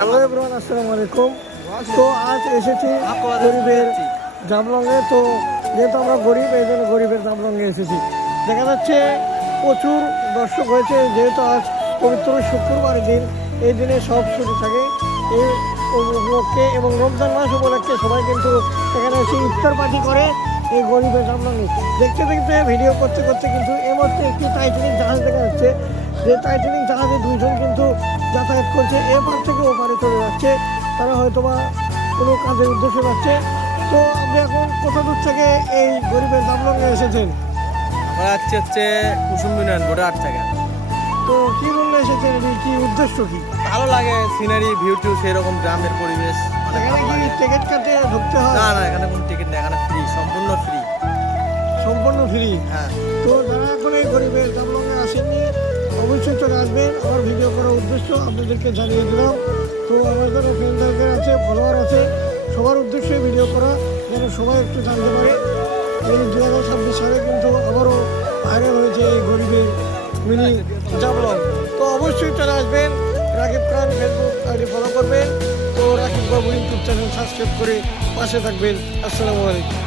Hello everyone, আসসালামু আলাইকুম। তো আজ এসেছি গরিবের জামলংয়ে। তো যেহেতু আমরা গরিব, এই জন্য গরিবের জামলংয়ে এসেছি। দেখা যাচ্ছে প্রচুর দর্শক হয়েছে, যেহেতু আজ পবিত্র শুক্রবারের দিন। এই দিনে সব ছুটি থাকে এই উপলক্ষে, এবং রমজান মাস উপলক্ষে সবাই কিন্তু এখানে এসে ইফতার পার্টি করে এই গরিবের জামলংয়ে। দেখতে দেখতে ভিডিও করতে করতে কিন্তু এই মুহূর্তে একটি টাইটানিক জাহাজ দেখা যাচ্ছে, যে টাইটানিক জাহাজে দুইজন কিন্তু যাতায়াত করছে, এপার থেকে ওপারে চলে যাচ্ছে। তারা হয়তোবা কোনো কাজের উদ্দেশ্যে যাচ্ছে। তো আপনি এখন কত দূর থেকে এই গরিবের জামলংয়ে এসেছেন? আমরা হচ্ছে কুসুম ইউনিয়ন বোর্ডার থেকে। তো কী জন্য এসেছেন, কি উদ্দেশ্য কি? ভালো লাগে সিনারি, ভিউ টিউ, সেরকম গ্রামের পরিবেশ অনেক এখানে ভালো কি লাগে। টিকিট কাটে ঢুকতে হয়? না না, এখানে কোনো টিকিট নেই, এখানে ফ্রি, সম্পূর্ণ ফ্রি। সম্পূর্ণ ফ্রি? হ্যাঁ। তো যারা এখন এই গরিবের জামলংয়ে আসেননি, অবশ্যই চলে আসবেন। আমার ভিডিও করার উদ্দেশ্য আপনাদেরকে জানিয়ে দিলাম। তো আমার যারা ফ্রেন্ডদের আছে, ফলোয়ার আছে, সবার উদ্দেশ্যে ভিডিও করা, যেন সবাই একটু জানতে পারে। এই 2026 সালে কিন্তু আবারও ভাইরাল হয়েছে এই গরিবের মিনি জামলং। তো অবশ্যই চলে আসবেন। রাকিব খান ফেসবুক আইডি ফলো করবেন। তো রাকিব বাবু ইউটিউব চ্যানেল সাবস্ক্রাইব করে পাশে থাকবেন। আসসালামু আলাইকুম।